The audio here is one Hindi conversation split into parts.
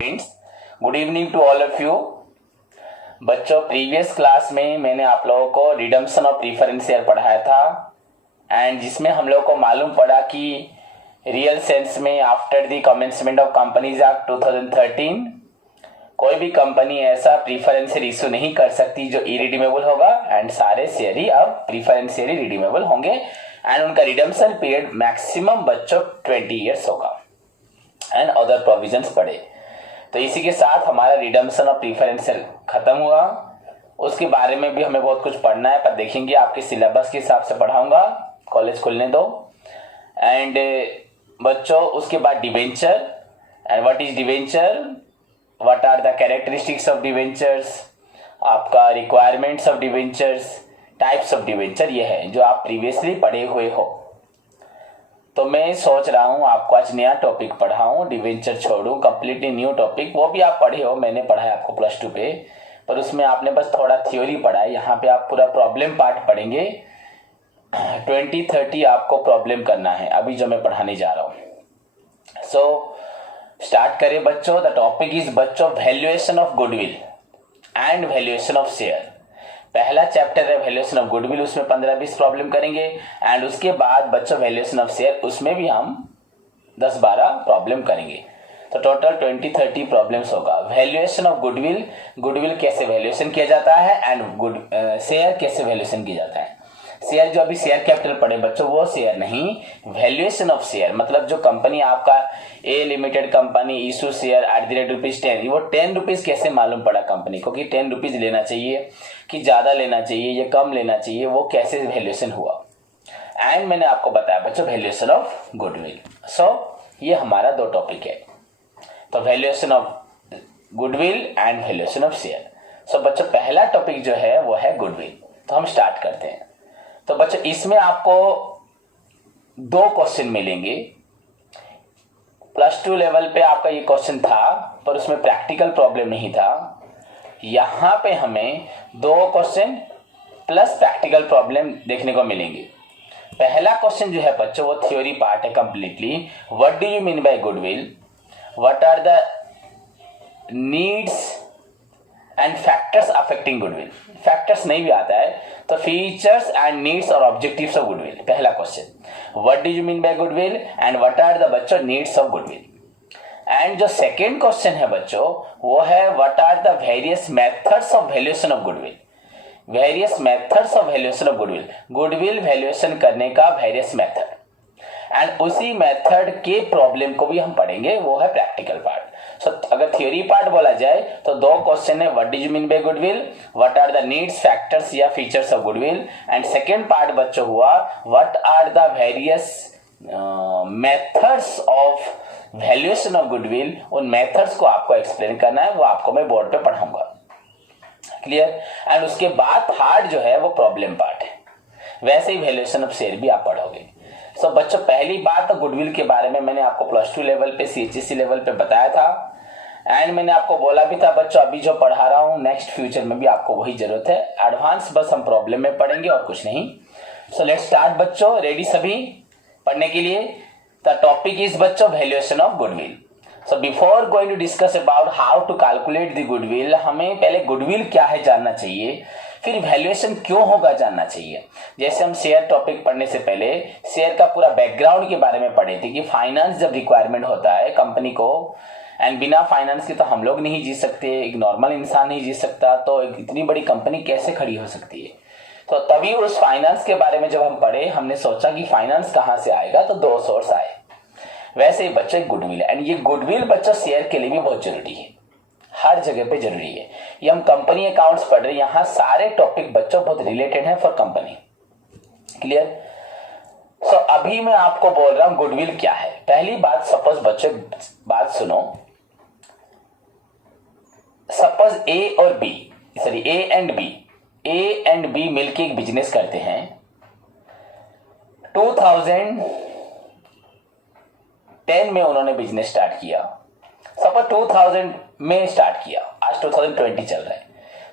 Friends, good evening to all of you. बच्चों, प्रीवियस क्लास में मैंने आप लोगों को रिडम्पशन ऑफ प्रीफरेंस शेयर पढ़ाया था एंड जिसमें हम लोगों को मालूम पड़ा कि रियल सेंस में after the commencement of companies act 2013 कोई भी कंपनी ऐसा प्रीफरेंस शेयर इशू नहीं कर सकती जो इरिडीमेबल होगा एंड सारे शेयर ही अब प्रीफरेंस शेयर रिडीमेबल होंगे एंड उनका रिडम्पशन पीरियड मैक्सिमम बच्चों 20 ईयर्स होगा एंड अदर प्रोविजंस पड़े। तो इसी के साथ हमारा रिडम्पशन ऑफ प्रीफरेंस खत्म हुआ। उसके बारे में भी हमें बहुत कुछ पढ़ना है, पर देखेंगे आपके सिलेबस के हिसाब से पढ़ाऊंगा, कॉलेज खुलने दो। एंड बच्चों, उसके बाद debenture and what is debenture, what are the characteristics of debentures, आपका requirements of debentures, types of debenture, ये है जो आप प्रीवियसली पढ़े हुए हो। तो मैं सोच रहा हूँ आपको आज नया टॉपिक पढ़ाऊँ, डिवेंचर छोड़ूं, कंप्लीटली न्यू टॉपिक। वो भी आप पढ़े हो, मैंने पढ़ा है आपको +2 पे, पर उसमें आपने बस थोड़ा थ्योरी पढ़ा है। यहाँ पे आप पूरा प्रॉब्लम पार्ट पढ़ेंगे। 20-30 आपको प्रॉब्लम करना है अभी जो मैं पढ़ाने जा रहा हूँ। सो स्टार्ट करें बच्चों। द टॉपिक इज बच्चों valuation of goodwill and valuation of share. पहला चैप्टर है वैल्यूएशन ऑफ गुडविल, उसमें 15-20 प्रॉब्लम करेंगे एंड उसके बाद बच्चों वैल्यूएशन ऑफ शेयर, उसमें भी हम 10-12 प्रॉब्लम करेंगे। तो टोटल 20-30 प्रॉब्लम्स होगा। वैल्यूएशन ऑफ गुडविल, गुडविल कैसे वैल्यूएशन किया जाता है एंड शेयर कैसे वैल्यूएशन किया जाता है। शेयर जो अभी शेयर कैपिटल पढ़े बच्चों, वो शेयर नहीं, वैल्यूएशन ऑफ शेयर मतलब जो कंपनी आपका ए लिमिटेड कंपनी इशू शेयर @10, वो 10 रुपीज कैसे मालूम पड़ा कंपनी को कि 10 रुपीज लेना चाहिए कि ज्यादा लेना चाहिए या कम लेना चाहिए, वो कैसे वैल्यूएशन हुआ। एंड मैंने आपको बताया बच्चों वैल्यूएशन ऑफ गुडविल। सो ये हमारा 2 टॉपिक है, तो valuation of goodwill and valuation of share. So बच्चों पहला टॉपिक जो है वो है गुडविल। तो हम स्टार्ट करते हैं। तो बच्चों इसमें आपको 2 क्वेश्चन मिलेंगे। +2 लेवल पे आपका ये क्वेश्चन था, पर उसमें प्रैक्टिकल प्रॉब्लम नहीं था। यहां पे हमें 2 क्वेश्चन प्लस प्रैक्टिकल प्रॉब्लम देखने को मिलेंगे। पहला क्वेश्चन जो है बच्चों वो थ्योरी पार्ट है completely. What do you mean by goodwill, what are the needs and factors affecting goodwill. Factors नहीं भी आता है तो फीचर्स एंड नीड्स और ऑब्जेक्टिव्स ऑफ गुडविल। पहला question what do you mean by goodwill and what are the बच्चों नीड्स ऑफ गुडविल। एंड जो सेकेंड क्वेश्चन है बच्चों वो है what are the various methods of valuation of goodwill. Various methods of valuation of goodwill, goodwill valuation करने का वेरियस मेथड। एंड उसी मेथड के प्रॉब्लम को भी हम पढ़ेंगे, वो है प्रैक्टिकल पार्ट। सो अगर थ्योरी पार्ट बोला जाए तो 2 क्वेश्चन है, what do you mean by goodwill, what are the needs factors या features of goodwill. And second part बच्चों हुआ what are the various methods of valuation of goodwill. उन मेथड्स को आपको एक्सप्लेन करना है, वो आपको मैं बोर्ड पे पढ़ाऊंगा। क्लियर। एंड उसके बाद थर्ड जो है वो प्रॉब्लम पार्ट है। वैसे ही वैल्यूएशन ऑफ शेयर भी आप पढ़ोगे। सो बच्चों पहली बात तो गुडविल के बारे में मैंने आपको +2 लेवल पे CHSE लेवल पे बताया था एंड मैंने आपको बोला भी था बच्चों अभी जो पढ़ा रहा हूं नेक्स्ट फ्यूचर में भी आपको वही जरूरत है। एडवांस बस हम प्रॉब्लम में पढ़ेंगे और कुछ नहीं। सो लेट्स स्टार्ट बच्चों। रेडी सभी पढ़ने के लिए? द टॉपिक इज बच्चों valuation of goodwill. So before going to discuss about how to calculate the goodwill, हमें पहले गुडविल क्या है जानना चाहिए, फिर वैल्यूएशन क्यों होगा जानना चाहिए। जैसे हम शेयर टॉपिक पढ़ने से पहले शेयर का पूरा बैकग्राउंड के बारे में पढ़े थे कि फाइनेंस जब रिक्वायरमेंट होता है कंपनी को, एंड बिना फाइनेंस के तो हम लोग नहीं जी सकते, एक नॉर्मल इंसान नहीं जी सकता, तो इतनी बड़ी कंपनी कैसे खड़ी हो सकती है। तो तभी उस फाइनेंस के बारे में जब हम पढ़े, हमने सोचा कि फाइनेंस कहाँ से आएगा, तो 2 सोर्स आए। वैसे ही बच्चे गुडविल, एंड ये गुडविल बच्चों शेयर के लिए भी बहुत जरूरी है, हर जगह पे जरूरी है। ये हम कंपनी अकाउंट्स पढ़ रहे हैं, यहाँ सारे टॉपिक बच्चों बहुत रिलेटेड है फॉर कंपनी। क्लियर। सो अभी मैं आपको बोल रहा हूं गुडविल क्या है। पहली बात, सपोज बच्चों बात सुनो, सपोज ए और B, sorry A and B मिलके एक बिजनेस करते हैं। 2010 में उन्होंने बिजनेस स्टार्ट किया। सपोज 2000 में स्टार्ट किया, आज 2020 चल रहा है।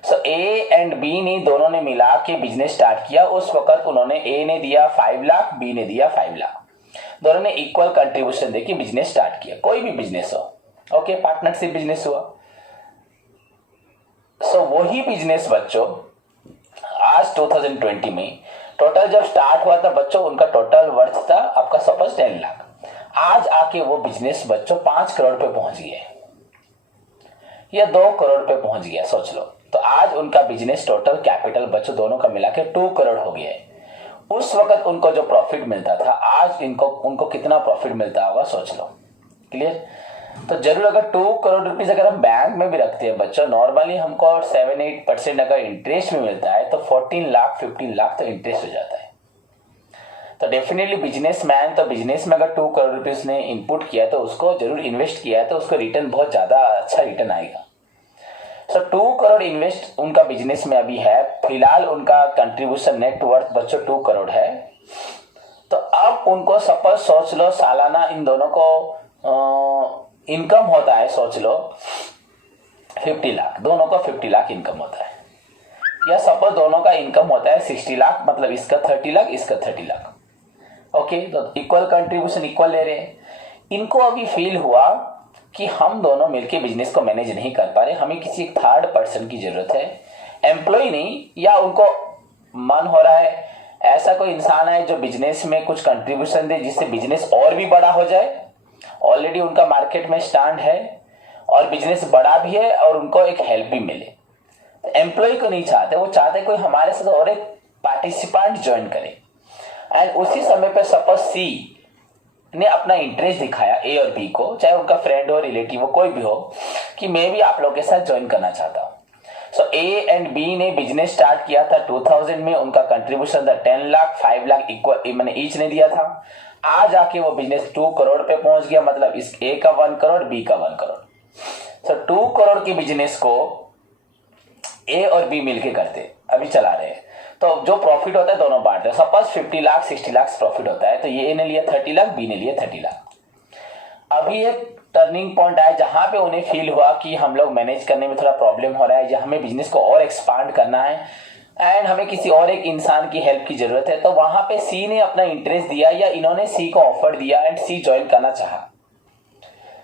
सो ए एंड बी ने दोनों ने मिला के बिजनेस स्टार्ट किया। उस वक्त उन्होंने ए ने दिया 5 लाख, बी ने दिया 5 लाख। दोनों ने इक्वल कंट्रीब्यूशन देके बिजनेस स्टार्ट किया, कोई भी बिजनेस हो। ओके, पार्टनरशिप बिजनेस हुआ। सो वही बिजनेस बच्चों आज 2020 में टोटल जब स्टार्ट हुआ था बच्चों, उनका टोटल वर्थ था आपका सपोज 10 लाख। आज आके वो बिजनेस बच्चों 5 करोड़ पे पहुंच गया या 2 करोड़ पे पहुंच गया, सोच लो। तो आज उनका बिजनेस टोटल कैपिटल बच्चों दोनों का मिला के 2 करोड़ हो गया है। उस वक्त उनको जो प्रॉफिट मिलता था, आज उनको कितना प्रॉफिट मिलता होगा, सोच लो। क्लियर? तो जरूर अगर 2 करोड़ रुपीज अगर हम बैंक में भी रखते हैं बच्चों, नॉर्मली हमको 7-8% अगर इंटरेस्ट भी मिलता है तो 14 लाख 15 लाख तो इंटरेस्ट हो जाता है। तो डेफिनेटली बिजनेसमैन, तो बिजनेस में अगर 2 करोड़ रुपीज ने इनपुट किया तो उसको जरूर इन्वेस्ट किया है तो उसको रिटर्न बहुत ज्यादा अच्छा रिटर्न आएगा। सो 2 करोड़ इन्वेस्ट उनका बिजनेस में अभी है, फिलहाल उनका कंट्रीब्यूशन नेट वर्थ बच्चों 2 करोड़ है। तो अब उनको सपोज सोच लो सालाना इन दोनों को इनकम होता है, सोच लो 50 लाख, दोनों को 50 लाख इनकम होता है। या सपोज दोनों का इनकम होता है 60 लाख, मतलब इसका 30 लाख इसका 30 लाख। ओके, तो इक्वल कंट्रीब्यूशन इक्वल ले रहे हैं। इनको अभी फील हुआ कि हम दोनों मिलके बिजनेस को मैनेज नहीं कर पा रहे, हमें किसी थर्ड पर्सन की जरूरत है, एम्प्लॉय नहीं, या उनको मन हो रहा है ऐसा कोई इंसान है जो बिजनेस में कुछ कंट्रीब्यूशन दे जिससे बिजनेस और भी बड़ा हो जाए। ऑलरेडी उनका मार्केट में स्टैंड है और बिजनेस बड़ा भी है और उनको एक हेल्प भी मिले। तो एम्प्लॉय को नहीं चाहते, वो चाहते कोई हमारे साथ और एक पार्टिसिपेंट ज्वाइन करे। एंड उसी समय पे सपोज सी ने अपना इंटरेस्ट दिखाया ए और बी को, चाहे उनका फ्रेंड हो, रिलेटिव हो, कोई भी हो, कि मैं भी आप लोग के साथ ज्वाइन करना चाहता हूं। सो ए एंड बी ने बिजनेस स्टार्ट किया था 2000 में, उनका कंट्रीब्यूशन था 10 लाख, 5 लाख इक्वल मैंने ईच ने दिया था। आज आके वो बिजनेस 2 करोड़ पे पहुंच गया, मतलब इस ए का 1 करोड़, बी का 1 करोड़। सो 2 करोड़ के बिजनेस को ए और बी मिलके करते अभी चला रहे हैं। तो जो प्रॉफिट होता है दोनों बांटते हैं। सपोज 50 लाख 60 लाख प्रॉफिट होता है, तो ये ने लिया 30 लाख, बी ने लिया 30 लाख। अभी एक टर्निंग पॉइंट आया जहां पे उन्हें फील हुआ कि हम लोग मैनेज करने में थोड़ा प्रॉब्लम हो रहा है, या हमें बिजनेस को और एक्सपांड करना है एंड हमें किसी और एक इंसान की हेल्प की जरूरत है। तो वहां पे सी ने अपना इंटरेस्ट दिया या इन्होंने सी को ऑफर दिया एंड सी ज्वाइन करना चाहा।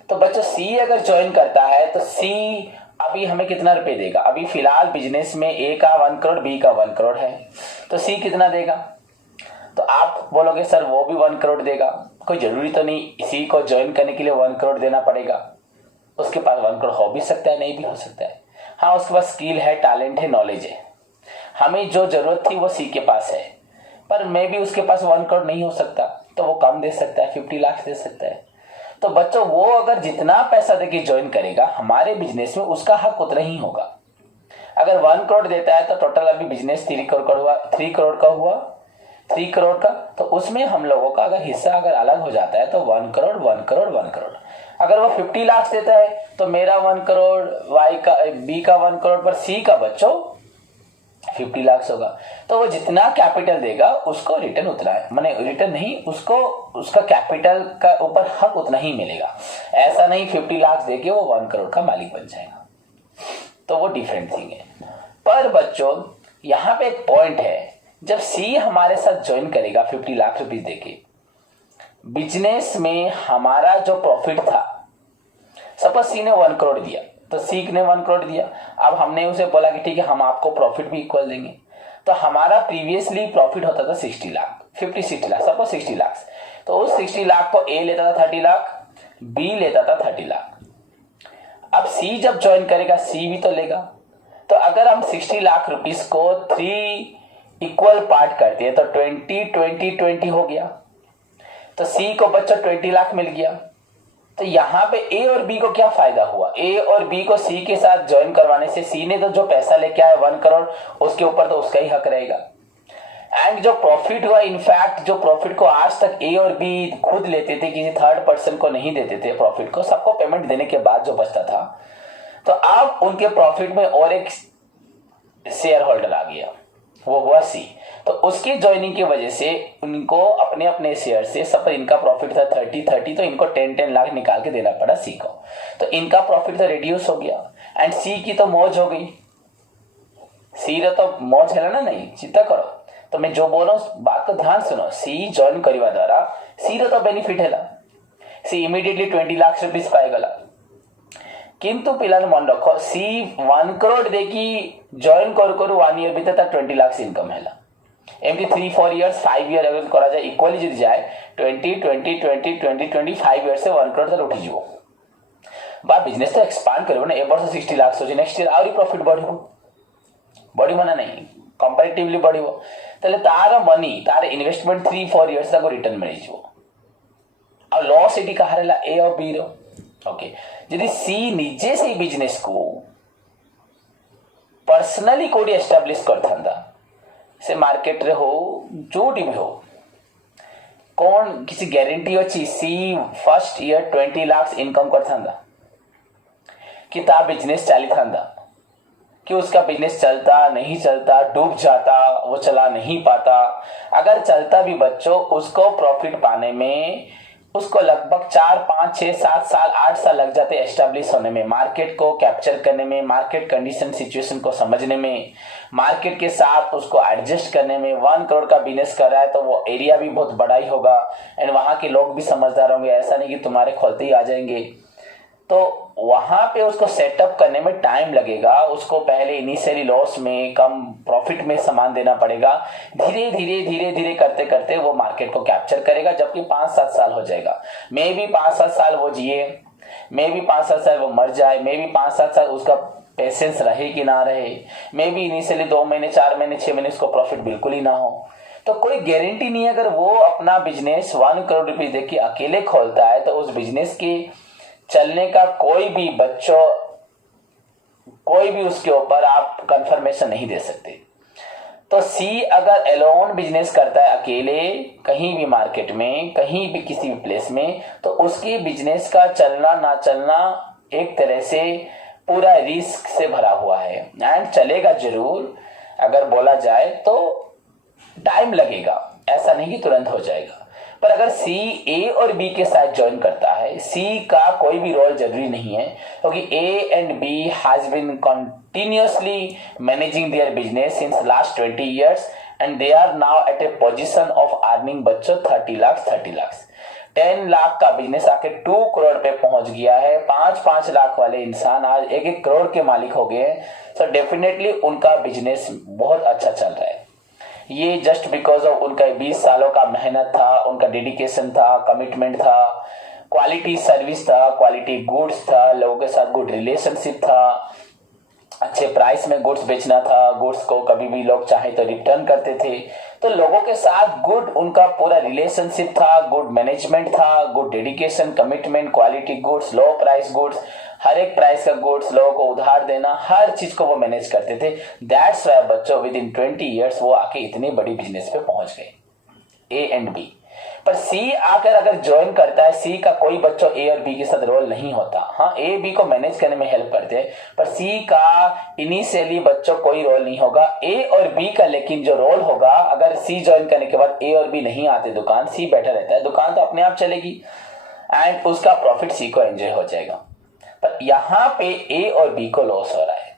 तो बच्चों सी अगर ज्वाइन करता है तो सी अभी हमें कितना रुपए देगा? अभी फिलहाल बिजनेस में ए का 1 करोड़, बी का 1 करोड़ है, तो सी कितना देगा? तो आप बोलोगे सर वो भी 1 करोड़ देगा। कोई जरूरी तो नहीं इसी को ज्वाइन करने के लिए 1 करोड़ देना पड़ेगा। उसके पास 1 करोड़ हो भी सकता है, नहीं भी हो सकता है। हाँ, उसके पास स्किल है, टैलेंट है, नॉलेज है। हमें जो जरूरत थी वो सी के पास है, पर मे भी उसके पास 1 करोड़ नहीं हो सकता, तो वो कम दे सकता है, 50 लाख दे सकता है। तो बच्चों वो अगर जितना पैसा देके ज्वाइन करेगा हमारे बिजनेस में, उसका हक उतना ही होगा। अगर 1 करोड़ देता है तो टोटल अभी बिजनेस 3 करोड़ का हुआ, 3 करोड़ का हुआ, 3 करोड़ का। तो उसमें हम लोगों का अगर हिस्सा अगर अलग हो जाता है तो 1 करोड़ 1 करोड़ 1 करोड़। अगर वो 50 लाख देता है तो मेरा 1 करोड़, वाई का, बी का 1 करोड़, पर सी का बच्चों 50 लाख होगा। तो वो जितना कैपिटल देगा उसको रिटर्न उतना है, माने रिटर्न नहीं, उसको उसका कैपिटल का ऊपर हक उतना ही मिलेगा। ऐसा नहीं 50 लाख देके वो 1 करोड़ का मालिक बन जाएगा, तो वो डिफरेंट थिंग है। पर बच्चों यहां पे एक पॉइंट है, जब सी हमारे साथ ज्वाइन करेगा 50 लाख रुपीस देके, बिजनेस में हमारा जो प्रॉफिट था, सपोज सी ने 1 करोड़ दिया तो सी ने 1 करोड़ दिया। अब हमने उसे बोला कि ठीक है हम आपको प्रॉफिट भी इक्वल देंगे। तो हमारा प्रीवियसली प्रॉफिट होता था 60 लाख, 50-60 लाख, सपोज 60 लाख। तो उस 60 लाख को ए लेता था 30 लाख, बी लेता था 30 लाख। अब सी जब ज्वाइन करेगा सी भी तो लेगा। तो अगर हम 60 लाख रुपीस को 3 इक्वल पार्ट करते हैं तो 20-20-20 हो गया। तो सी को बच्चों 20 लाख मिल गया। तो यहां पे ए और बी को क्या फायदा हुआ? ए और बी को सी के साथ ज्वाइन करवाने से सी ने तो जो पैसा लेके आया 1 करोड़, उसके ऊपर तो उसका ही हक रहेगा। एंड जो प्रॉफिट हुआ, इनफैक्ट जो प्रॉफिट को आज तक ए और बी खुद लेते थे, किसी थर्ड पर्सन को नहीं देते थे प्रॉफिट को, सबको पेमेंट देने के बाद जो बचता था, तो अब उनके प्रॉफिट में और एक शेयर होल्डर आ गया, वो हुआ सी। तो उसकी ज्वाइनिंग की वजह से उनको अपने अपने शेयर से, सब इनका प्रॉफिट था 30-30, तो इनको 10-10 लाख निकाल के देना पड़ा सी को। तो इनका प्रॉफिट तो रिड्यूस हो गया एंड सी की तो मौज हो गई। सी रे तो मौज है ना, नहीं चिंता करो। तो मैं जो बोल रहा हूँ बात को ध्यान सुनो। सी ज्वाइन करवा द्वारा सी रे तो बेनिफिट है, सी इमीडिएटली 20 लाख रुपीस पाएगा। किंतु पिलाने मन रख सी 1 करोड़ देखी जॉइन करू 1 ईयर भीतर 20 लाख इनकम है एमती 3-4 इयर्स 5 इयर अगर करा जाए इक्वाली जब जाए 20-20-20-20-20-25 इयर्स से 1 करोड़ तक उठी जीव बा बिजनेस तो एक्सपांड करो ना ए वर्ष 60 लाख सोचे नेक्स्ट ईयर आहरी प्रॉफिट बढ़ ना नहीं कंपैरेटिवली बढ़िबो ताले तार मनी तार इन्वेस्टमेंट 3-4 इयर्स तक रिटर्न मिल जीव और लॉस एटी कहारेला ए और बी रो ओके यदि सी निजे से बिजनेस को पर्सनली कोडी एस्टाब्लिश करथांदा से मार्केट रे हो जोटी भी हो कौन किसी गारंटी अच्छी सी फर्स्ट ईयर 20 लाख इनकम करथांदा कि ता बिजनेस चली थांदा कि उसका बिजनेस चलता नहीं चलता डूब जाता वो चला नहीं पाता अगर चलता भी बच्चों उसको प्रॉफिट पाने में उसको लगभग 4-5-6-7 साल 8 साल लग जाते एस्टेब्लिश होने में मार्केट को कैप्चर करने में मार्केट कंडीशन सिचुएशन को समझने में मार्केट के साथ उसको एडजस्ट करने में 1 करोड़ का बिजनेस कर रहा है तो वो एरिया भी बहुत बड़ा ही होगा एंड वहां के लोग भी समझदार होंगे ऐसा नहीं कि तुम्हारे खोलते ही आ जाएंगे तो वहां पे उसको सेटअप करने में टाइम लगेगा उसको पहले इनिशियली लॉस में कम प्रॉफिट में सामान देना पड़ेगा धीरे धीरे करते करते वो मार्केट को कैप्चर करेगा जबकि 5-7 साल हो जाएगा मे भी 5-7 साल वो जिए मे भी 5-7 साल वो मर जाए मे भी 5-7 साल उसका पेशेंस रहे कि ना रहे मे भी इनिशियली 2 महीने 4 महीने 6 महीने उसको प्रॉफिट बिल्कुल ही ना हो तो कोई गारंटी नहीं है अगर वो अपना बिजनेस 1 करोड़ रुपए देके अकेले खोलता है तो उस बिजनेस के चलने का कोई भी बच्चों कोई भी उसके ऊपर आप कंफर्मेशन नहीं दे सकते तो सी अगर एलोन बिजनेस करता है अकेले कहीं भी मार्केट में कहीं भी किसी भी प्लेस में तो उसकी बिजनेस का चलना ना चलना एक तरह से पूरा रिस्क से भरा हुआ है एंड चलेगा जरूर अगर बोला जाए तो टाइम लगेगा ऐसा नहीं कि तुरंत हो जाएगा पर अगर सी ए और बी के साथ ज्वाइन करता है सी का कोई भी रोल जरूरी नहीं है क्योंकि A and B has been continuously managing their business since last 20 years and they are now at a position of earning बच्चों 30 लाख 10 लाख का बिजनेस आके 2 करोड़ पे पहुंच गया है 5-5 लाख वाले इंसान आज 1-1 करोड़ के मालिक हो गए सो डेफिनेटली उनका बिजनेस बहुत अच्छा चल रहा है ये जस्ट बिकॉज ऑफ उनका 20 सालों का मेहनत था उनका डेडिकेशन था कमिटमेंट था क्वालिटी सर्विस था क्वालिटी गुड्स था लोगों के साथ गुड रिलेशनशिप था अच्छे प्राइस में गुड्स बेचना था गुड्स को कभी भी लोग चाहे तो रिटर्न करते थे तो लोगों के साथ गुड उनका पूरा रिलेशनशिप था गुड मैनेजमेंट था good dedication commitment quality goods low price goods हर एक प्राइस का गुड्स लोगों को उधार देना हर चीज को वो मैनेज करते थे दैट्स व्हाई बच्चों विद इन 20 इयर्स वो आके इतनी बड़ी बिजनेस पे पहुंच गए ए एंड बी पर सी आकर अगर ज्वाइन करता है सी का कोई बच्चों ए और बी के साथ रोल नहीं होता हाँ ए बी को मैनेज करने में हेल्प करते हैं पर सी का इनिशियली बच्चों कोई रोल नहीं होगा ए और बी का लेकिन जो रोल होगा अगर सी ज्वाइन करने के बाद ए और बी नहीं आते दुकान सी बैठा रहता है दुकान तो अपने आप चलेगी एंड उसका प्रॉफिट सी को एंजॉय हो जाएगा पर यहां पे ए और बी को लॉस हो रहा है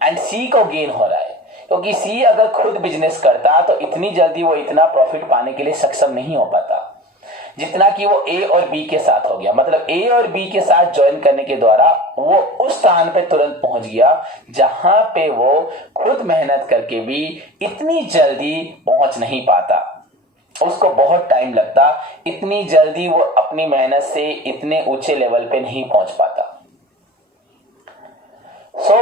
एंड सी को गेन हो रहा है क्योंकि सी अगर खुद बिजनेस करता तो इतनी जल्दी वो इतना प्रॉफिट पाने के लिए सक्षम नहीं हो पाता जितना कि वो ए और बी के साथ हो गया मतलब ए और बी के साथ ज्वाइन करने के द्वारा वो उस स्थान पे तुरंत पहुंच गया जहां पे वो खुद मेहनत करके भी इतनी जल्दी पहुंच नहीं पाता उसको बहुत टाइम लगता इतनी जल्दी वो अपनी मेहनत से इतने ऊंचे लेवल पे नहीं पहुंच पाता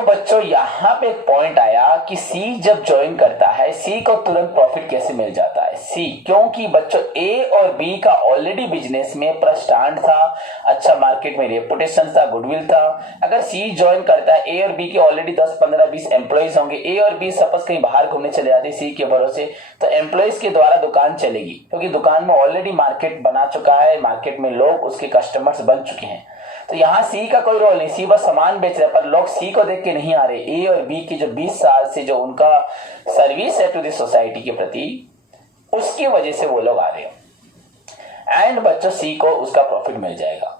बच्चों यहां पे एक पॉइंट आया कि सी जब ज्वाइन करता है सी को तुरंत प्रॉफिट कैसे मिल जाता है सी क्योंकि बच्चों ए और बी का ऑलरेडी बिजनेस में प्रस्तांड था अच्छा मार्केट में रेपुटेशन था गुडविल था अगर सी ज्वाइन करता है ए और बी के ऑलरेडी 10 15 20 एम्प्लॉइज होंगे ए और बी सपोज कहीं बाहर घूमने चले जाते सी के भरोसे तो एम्प्लॉइज के द्वारा दुकान चलेगी क्योंकि दुकान में ऑलरेडी मार्केट बना चुका है मार्केट में लोग उसके कस्टमर्स बन चुके हैं तो यहाँ सी का कोई रोल नहीं सी बस सामान बेच रहा है पर लोग सी को देख के नहीं आ रहे ए और बी की जो 20 साल से जो उनका सर्विस है टू द सोसाइटी के प्रति उसकी वजह से वो लोग आ रहे हैं एंड बच्चों सी को उसका प्रॉफिट मिल जाएगा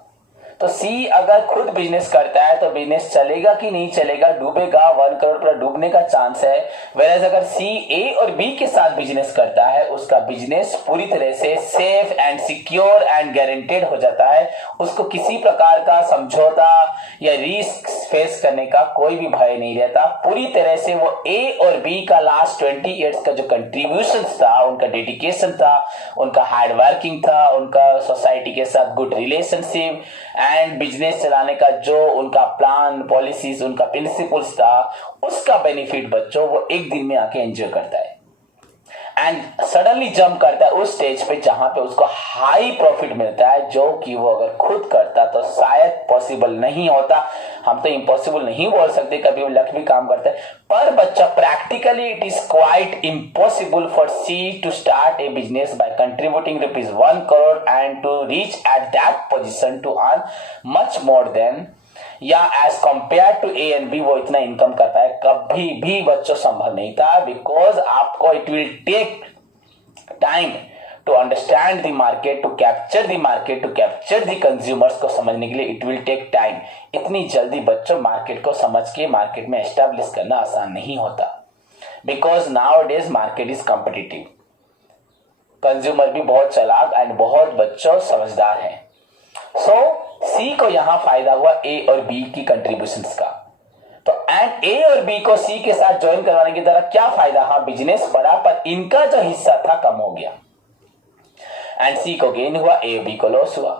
तो सी अगर खुद बिजनेस करता है तो बिजनेस चलेगा कि नहीं चलेगा डूबेगा 1 करोड़ पर डूबने का चांस है वेराज अगर सी ए और बी के साथ बिजनेस करता है उसका बिजनेस पूरी तरह से safe and secure and guaranteed हो जाता है उसको किसी प्रकार का समझौता या रिस्क फेस करने का कोई भी भय नहीं रहता। पूरी तरह से वो ए और बी का लास्ट 20 इयर्स का जो कंट्रीब्यूशन था, उनका डेडिकेशन था, उनका हार्ड वर्किंग था, उनका सोसाइटी के साथ गुड रिलेशनशिप एंड बिजनेस चलाने का जो उनका प्लान, पॉलिसीज, उनका प्रिंसिपल्स था, उसका बेनिफिट बच्चों वो एक दिन में आके एंजॉय करता है एंड सडनली जंप करता है उस स्टेज पे जहां पे उसको हाई प्रॉफिट मिलता है, जो कि वो अगर खुद करता तो शायद पॉसिबल नहीं होता। हम तो इम्पॉसिबल नहीं बोल सकते, कभी वो लक भी काम करता है, पर बच्चा practically it is quite impossible for C to start a business by contributing ₹1 crore and to reach at that position to earn much more than या as compare to A and B वो इतना इनकम कर पाए, कभी भी बच्चों संभव नहीं था। बिकॉज आपको it will take time to understand the market, to capture the market, to capture the consumers को समझने के लिए इट विल टेक टाइम। इतनी जल्दी बच्चों मार्केट को समझ के मार्केट में एस्टेब्लिश करना आसान नहीं होता, because now days market is competitive. Consumer भी बहुत चालाक एंड बहुत बच्चों समझदार है। सो सी को यहां फायदा हुआ ए और बी की कंट्रीब्यूशंस का। तो एंड ए और बी को सी के साथ ज्वाइन करवाने की तरह क्या फायदा, हाँ बिजनेस बढ़ा पर इनका जो हिस्सा था कम हो गया एंड सी को गेन हुआ, ए और बी को लॉस हुआ।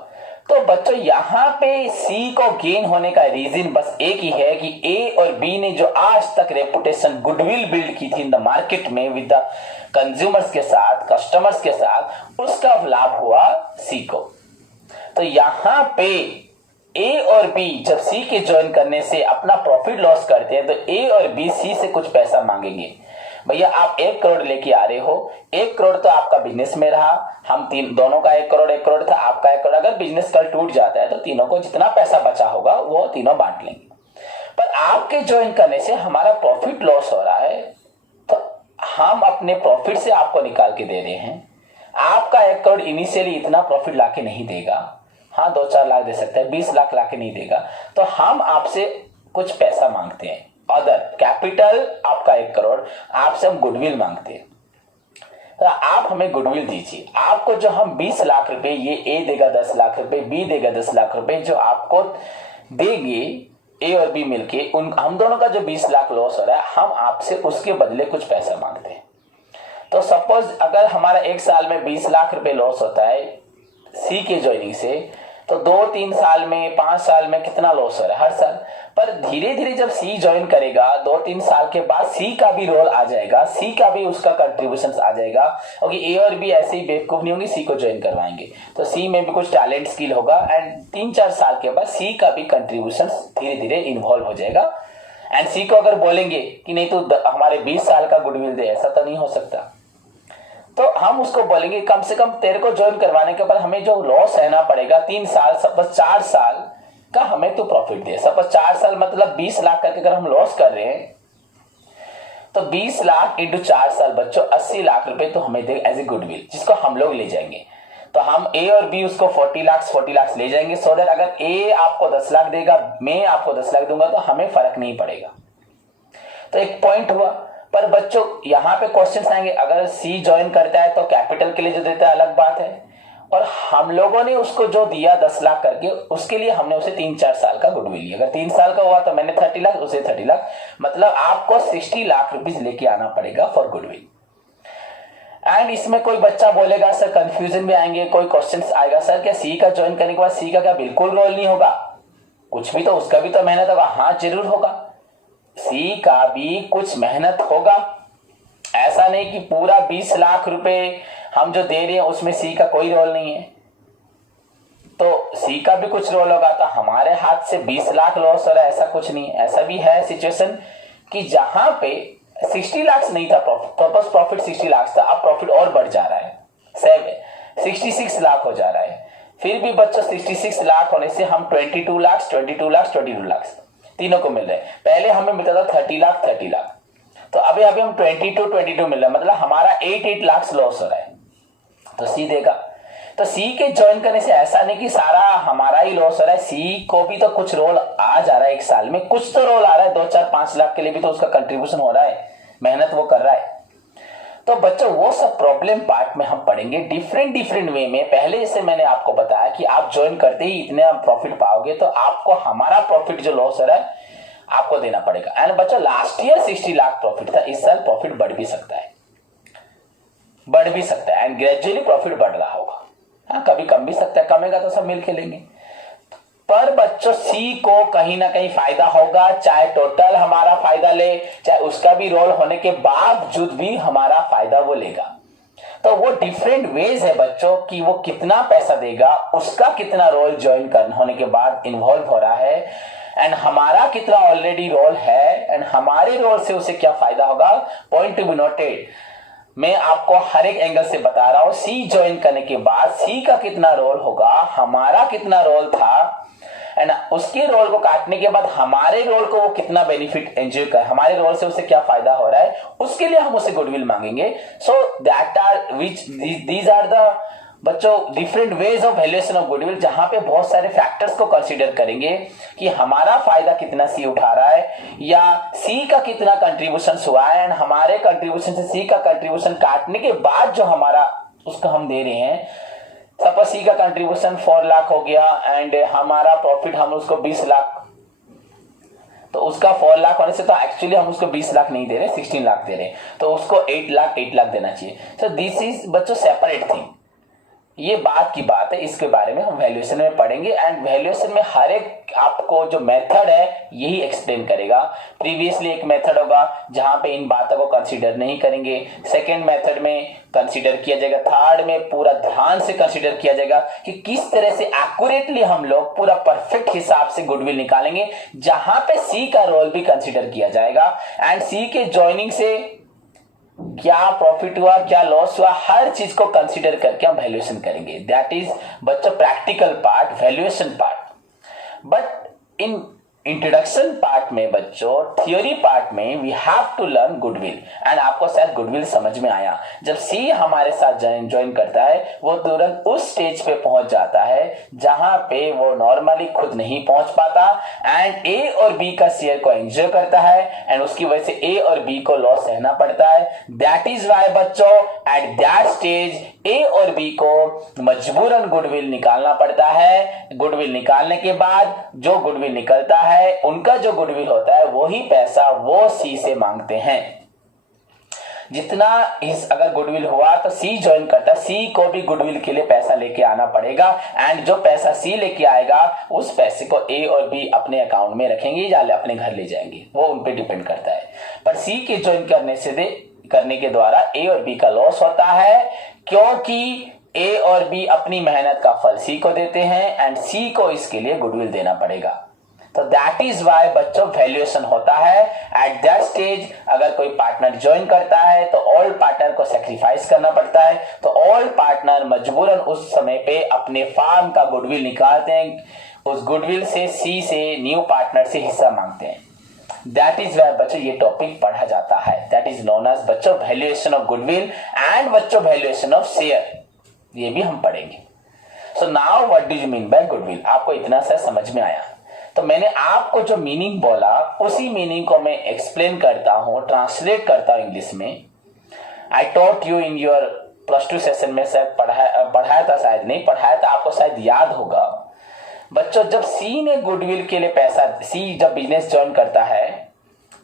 तो बच्चों यहां पे सी को गेन होने का रीजन बस एक ही है कि ए और बी ने जो आज तक रेपुटेशन, गुडविल बिल्ड की थी इन द मार्केट में विद द कंज्यूमर्स के साथ, कस्टमर्स के साथ, उसका लाभ हुआ सी को। तो यहां पे ए और बी जब सी के ज्वाइन करने से अपना प्रॉफिट लॉस करते हैं तो ए और बी सी से कुछ पैसा मांगेंगे। भैया आप 1 करोड़ लेके आ रहे हो, 1 करोड़ तो आपका बिजनेस में रहा, हम दोनों का 1 करोड़ था, आपका 1 करोड़। अगर बिजनेस कल टूट जाता है तो तीनों को जितना पैसा बचा होगा वो तीनों बांट लेंगे। पर आपके ज्वाइन करने से हमारा प्रॉफिट लॉस हो रहा है, तो हम अपने प्रॉफिट से आपको निकाल के दे रहे हैं। आपका 1 करोड़ इनिशियली इतना प्रॉफिट लाके नहीं देगा, हाँ 2-4 लाख दे सकता है, 20 लाख लाके नहीं देगा। तो हम आपसे कुछ पैसा मांगते हैं, अदर कैपिटल आपका 1 करोड़, आपसे हम गुडविल मांगते हैं। तो आप हमें गुडविल दीजिए। आपको जो हम 20 लाख रुपए, ये ए देगा 10 लाख रुपए, बी देगा 10 लाख रुपए, जो आपको देंगे ए और बी मिलके, उन हम दोनों का जो 20 लाख लॉस हो रहा है, हम आपसे उसके बदले कुछ पैसा मांगते हैं। तो सपोज अगर हमारा 1 साल में 20 लाख रुपए लॉस होता है सी के ज्वाइनिंग से, तो 2-3 साल में, 5 साल में कितना लॉस हो रहा है हर साल। पर धीरे धीरे जब सी ज्वाइन करेगा 2-3 साल के बाद सी का भी रोल आ जाएगा, सी का भी उसका कंट्रीब्यूशन आ जाएगा, क्योंकि ए और बी ऐसे ही बेवकूफ नहीं होंगे, सी को ज्वाइन करवाएंगे। तो सी में भी कुछ टैलेंट स्किल होगा एंड 3-4 साल के बाद सी का भी कंट्रीब्यूशन धीरे धीरे इन्वॉल्व हो जाएगा। एंड सी को अगर बोलेंगे कि नहीं तो हमारे 20 साल का गुडविल दे, ऐसा तो नहीं हो सकता। तो हम उसको बोलेंगे कम से कम तेरे को ज्वाइन करवाने के बाद हमें जो लॉस सहना पड़ेगा 3 साल, सपोज 4 साल का हमें तो प्रॉफिट दे। सपोज 4 साल मतलब 20 लाख करके अगर हम लॉस कर रहे हैं तो 20 लाख इंटू 4 साल बच्चों 80 लाख रुपए तो हमें दे एज ए गुडविल, जिसको हम लोग ले जाएंगे। तो हम ए और बी उसको 40 लाख ले जाएंगे, सो दैट अगर ए आपको 10 लाख देगा, मैं आपको 10 लाख दूंगा, तो हमें फर्क नहीं पड़ेगा। तो एक पॉइंट हुआ। पर बच्चों यहाँ पे क्वेश्चन आएंगे, अगर सी ज्वाइन करता है तो कैपिटल के लिए जो देता है अलग बात है, और हम लोगों ने उसको जो दिया 10 लाख करके, उसके लिए हमने उसे 3-4 साल का गुडविल लिया। अगर 3 साल का हुआ तो मैंने 30 लाख, उसे 30 लाख, मतलब आपको 60 लाख रुपीज लेके आना पड़ेगा फॉर गुडविल। एंड इसमें कोई बच्चा बोलेगा सर, कंफ्यूजन में आएंगे, कोई क्वेश्चन आएगा सर क्या सी का ज्वाइन करने के बाद सी का क्या बिल्कुल रोल नहीं होगा, कुछ भी तो उसका भी तो मेहनत होगा। हाँ जरूर होगा, सी का भी कुछ मेहनत होगा। ऐसा नहीं कि पूरा 20 लाख रुपए हम जो दे रहे हैं उसमें सी का कोई रोल नहीं है, तो सी का भी कुछ रोल होगा। तो हमारे हाथ से 20 लाख लॉस हो रहा है ऐसा कुछ नहीं है। ऐसा भी है सिचुएशन कि जहां पे 60 लाख नहीं था प्रॉफिट 60 लाख था, अब प्रॉफिट और बढ़ जा रहा है, 66 लाख हो जा रहा है। फिर भी बच्चों 66 लाख होने से हम 22 लाख तीनों को मिल रहे हैं। पहले हमें मिलता था 30 लाख, तो अभी हम 22 मिल रहा है, मतलब हमारा 8 लाख लॉस हो रहा है। तो सी देगा। तो सी के ज्वाइन करने से ऐसा नहीं कि सारा हमारा ही लॉस हो रहा है, सी को भी तो कुछ रोल आ जा रहा है। 1 साल में कुछ तो रोल आ रहा है, 2-4-5 लाख के लिए भी तो उसका कंट्रीब्यूशन हो रहा है, मेहनत वो कर रहा है। तो बच्चों वो सब प्रॉब्लम पार्ट में हम पढ़ेंगे डिफरेंट वे में। पहले जैसे मैंने आपको बताया कि आप ज्वाइन करते ही इतने प्रॉफिट पाओगे, तो आपको हमारा प्रॉफिट जो लॉस हो रहा है आपको देना पड़ेगा। एंड बच्चों लास्ट ईयर 60 लाख प्रॉफिट था, इस साल प्रॉफिट बढ़ भी सकता है एंड ग्रेजुअली प्रॉफिट बढ़ रहा होगा। हाँ, कभी कम भी सकता है, कमेगा तो सब मिल के लेंगे। पर बच्चों सी को कहीं ना कहीं फायदा होगा, चाहे टोटल हमारा फायदा ले, चाहे उसका भी रोल होने के बावजूद भी हमारा फायदा वो लेगा। तो वो डिफरेंट वेज है बच्चों कि वो कितना पैसा देगा, उसका कितना रोल ज्वाइन करने होने के बाद इन्वॉल्व हो रहा है, एंड हमारा कितना ऑलरेडी रोल है, एंड हमारे रोल से उसे क्या फायदा होगा। पॉइंट टू बी नोटेड, मैं आपको हर एक एंगल से बता रहा हूं। सी ज्वाइन करने के बाद सी का कितना रोल होगा, हमारा कितना रोल था, एंड उसके रोल को काटने के बाद हमारे रोल को वो कितना बेनिफिट एंजॉय कर, हमारे रोल से उसे क्या फायदा हो रहा है, उसके लिए हम उसे गुडविल मांगेंगे। So that are which these are the बच्चों different ways of valuation of goodwill, जहां पे बहुत सारे फैक्टर्स को कंसीडर करेंगे कि हमारा फायदा कितना सी उठा रहा है या सी का कितना कंट्रीब्यूशन हुआ है, एंड हमारे कंट्रीब्यूशन से सी का कंट्रीब्यूशन काटने के बाद जो हमारा उसका हम दे रहे हैं। सपोज सी का कंट्रीब्यूशन 4 लाख हो गया एंड हमारा प्रॉफिट हम उसको 20 लाख, तो उसका 4 लाख होने से तो एक्चुअली हम उसको 20 लाख नहीं दे रहे, 16 लाख दे रहे, तो उसको 8 लाख देना चाहिए। सो दिस इज बच्चों सेपरेट थिंग, ये बात की बात है, इसके बारे में हम वैल्यूएशन में पढ़ेंगे। एंड वैल्यूएशन में हर एक आपको जो मेथड है यही एक्सप्लेन करेगा। प्रीवियसली एक मेथड होगा जहां पे इन बातों को कंसीडर नहीं करेंगे, सेकंड मेथड में कंसीडर किया जाएगा, थर्ड में पूरा ध्यान से कंसीडर किया जाएगा कि किस तरह से एक्यूरेटली हम लोग पूरा परफेक्ट हिसाब से गुडविल निकालेंगे, जहां पे सी का रोल भी कंसीडर किया जाएगा एंड सी के ज्वाइनिंग से क्या प्रॉफिट हुआ, क्या लॉस हुआ, हर चीज को कंसीडर करके हम वैल्यूएशन करेंगे। दैट इज बच्चों practical part, valuation part. But in introduction part में बच्चों, थियोरी पार्ट में we have to learn goodwill. And आपको शायद गुडविल समझ में आया। जब सी हमारे साथ ज्वाइन करता है वो तुरंत उस स्टेज पे पहुंच जाता है जहां पे वो नॉर्मली खुद नहीं पहुंच पाता एंड ए और बी का शेयर को एंजॉय करता है एंड उसकी वजह से ए और बी को लॉस सहना पड़ता है। दैट इज वाई बच्चों एट दैट स्टेज ए और बी को मजबूरन गुडविल निकालना पड़ता है। गुडविल निकालने के बाद जो गुडविल निकलता है, उनका जो गुडविल होता है वही पैसा वो सी से मांगते हैं। जितना अगर गुडविल हुआ तो सी ज्वाइन करता है, सी को भी गुडविल के लिए पैसा लेके आना पड़ेगा एंड जो पैसा सी लेके आएगा उस पैसे को ए और बी अपने अकाउंट में रखेंगे या अपने घर ले जाएंगे, वो उन पे डिपेंड करता है। पर सी के ज्वाइन करने के द्वारा ए और बी का लॉस होता है, क्योंकि ए और बी अपनी मेहनत का फल सी को देते हैं एंड सी को इसके लिए गुडविल देना पड़ेगा। तो दैट इज वाई बच्चों वैल्यूएशन होता है एट दैट स्टेज। अगर कोई पार्टनर ज्वाइन करता है तो ऑल पार्टनर को सैक्रिफाइस करना पड़ता है, तो ऑल पार्टनर मजबूरन उस समय पे अपने फार्म का गुडविल निकालते हैं, उस गुडविल से सी से न्यू पार्टनर से हिस्सा मांगते हैं। दैट इज वाई बच्चों ये टॉपिक पढ़ा जाता है, दैट इज नोन एज बच्चों वैल्यूएशन ऑफ गुडविल एंड बच्चों वैल्यूएशन ऑफ शेयर, ये भी हम पढ़ेंगे। So now what do you mean by goodwill, आपको इतना सा समझ में आया। तो मैंने आपको जो मीनिंग बोला उसी मीनिंग को मैं एक्सप्लेन करता हूं, ट्रांसलेट करता हूं इंग्लिश में। I taught you in your +2 session में, शायद पढ़ाया था, शायद नहीं पढ़ाया था, आपको शायद याद होगा। बच्चों जब सी ने गुडविल के लिए पैसा, सी जब बिजनेस ज्वाइन करता है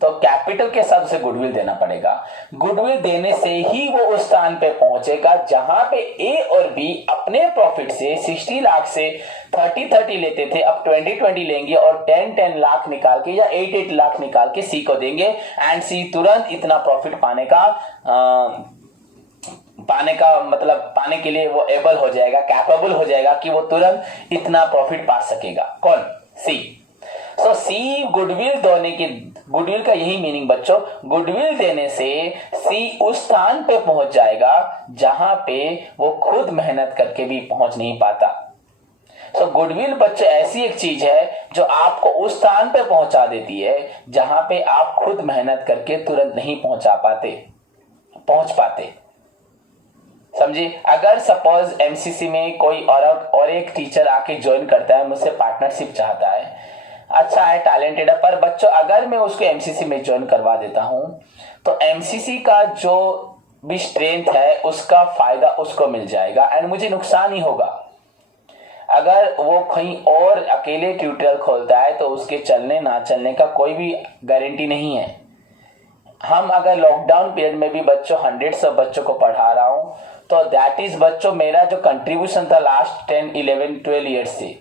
तो कैपिटल के साथ उसे गुडविल देना पड़ेगा। गुडविल देने से ही वो उस स्थान पे पहुंचेगा जहां पे ए और बी अपने प्रॉफिट से 60 लाख से 30 लेते थे, अब 20 लेंगे और 10 लाख निकाल के या 8 लाख निकाल के सी को देंगे एंड सी तुरंत इतना प्रॉफिट पाने पाने के लिए वो एबल हो जाएगा, कैपेबल हो जाएगा कि वो तुरंत इतना प्रॉफिट पा सकेगा। कौन? सी। सो सी गुडविल का यही मीनिंग बच्चों, गुडविल देने से सी उस स्थान पे पहुंच जाएगा जहां पे वो खुद मेहनत करके भी पहुंच नहीं पाता। सो गुडविल बच्चों ऐसी एक चीज है जो आपको उस स्थान पे पहुंचा देती है जहां पे आप खुद मेहनत करके तुरंत नहीं पहुंच पाते। समझिए, अगर सपोज एमसीसी में कोई और एक टीचर आके ज्वाइन करता है, मुझसे पार्टनरशिप चाहता है, अच्छा है, टैलेंटेड है, पर बच्चों अगर मैं उसको एमसीसी में ज्वाइन करवा देता हूं तो एमसीसी का जो भी स्ट्रेंथ है उसका फायदा उसको मिल जाएगा एंड मुझे नुकसान ही होगा। अगर वो कहीं और अकेले ट्यूटोरियल खोलता है तो उसके चलने ना चलने का कोई भी गारंटी नहीं है। हम अगर लॉकडाउन पीरियड में भी बच्चों 100 बच्चों को पढ़ा रहा हूं तो दैट इज बच्चों मेरा जो कंट्रीब्यूशन था लास्ट 10, 11, 12 ईयर्स से।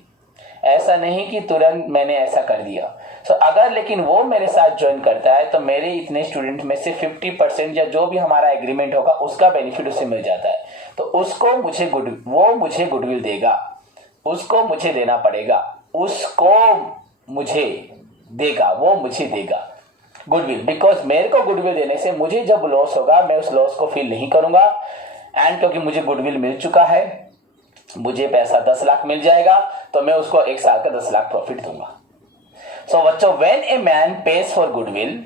ऐसा नहीं कि तुरंत मैंने ऐसा कर दिया। अगर लेकिन वो मेरे साथ ज्वाइन करता है तो मेरे इतने स्टूडेंट में से 50% या जो भी हमारा एग्रीमेंट होगा उसका बेनिफिट उसे मिल जाता है। तो उसको मुझे गुडविल देगा, उसको मुझे देना पड़ेगा, उसको मुझे देगा, वो मुझे देगा गुडविल। बिकॉज मेरे को गुडविल देने से मुझे जब लॉस होगा मैं उस लॉस को फील नहीं करूंगा। एंड क्योंकि मुझे गुडविल मिल चुका है, मुझे पैसा 10 लाख मिल जाएगा तो मैं उसको 1 साल का 10 लाख प्रॉफिट दूंगा। बच्चों, when a man pays for goodwill,